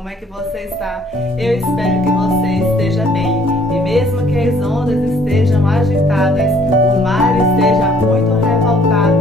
como é que você está? Eu espero que você esteja bem. E mesmo que as ondas estejam agitadas, o mar esteja muito revoltado,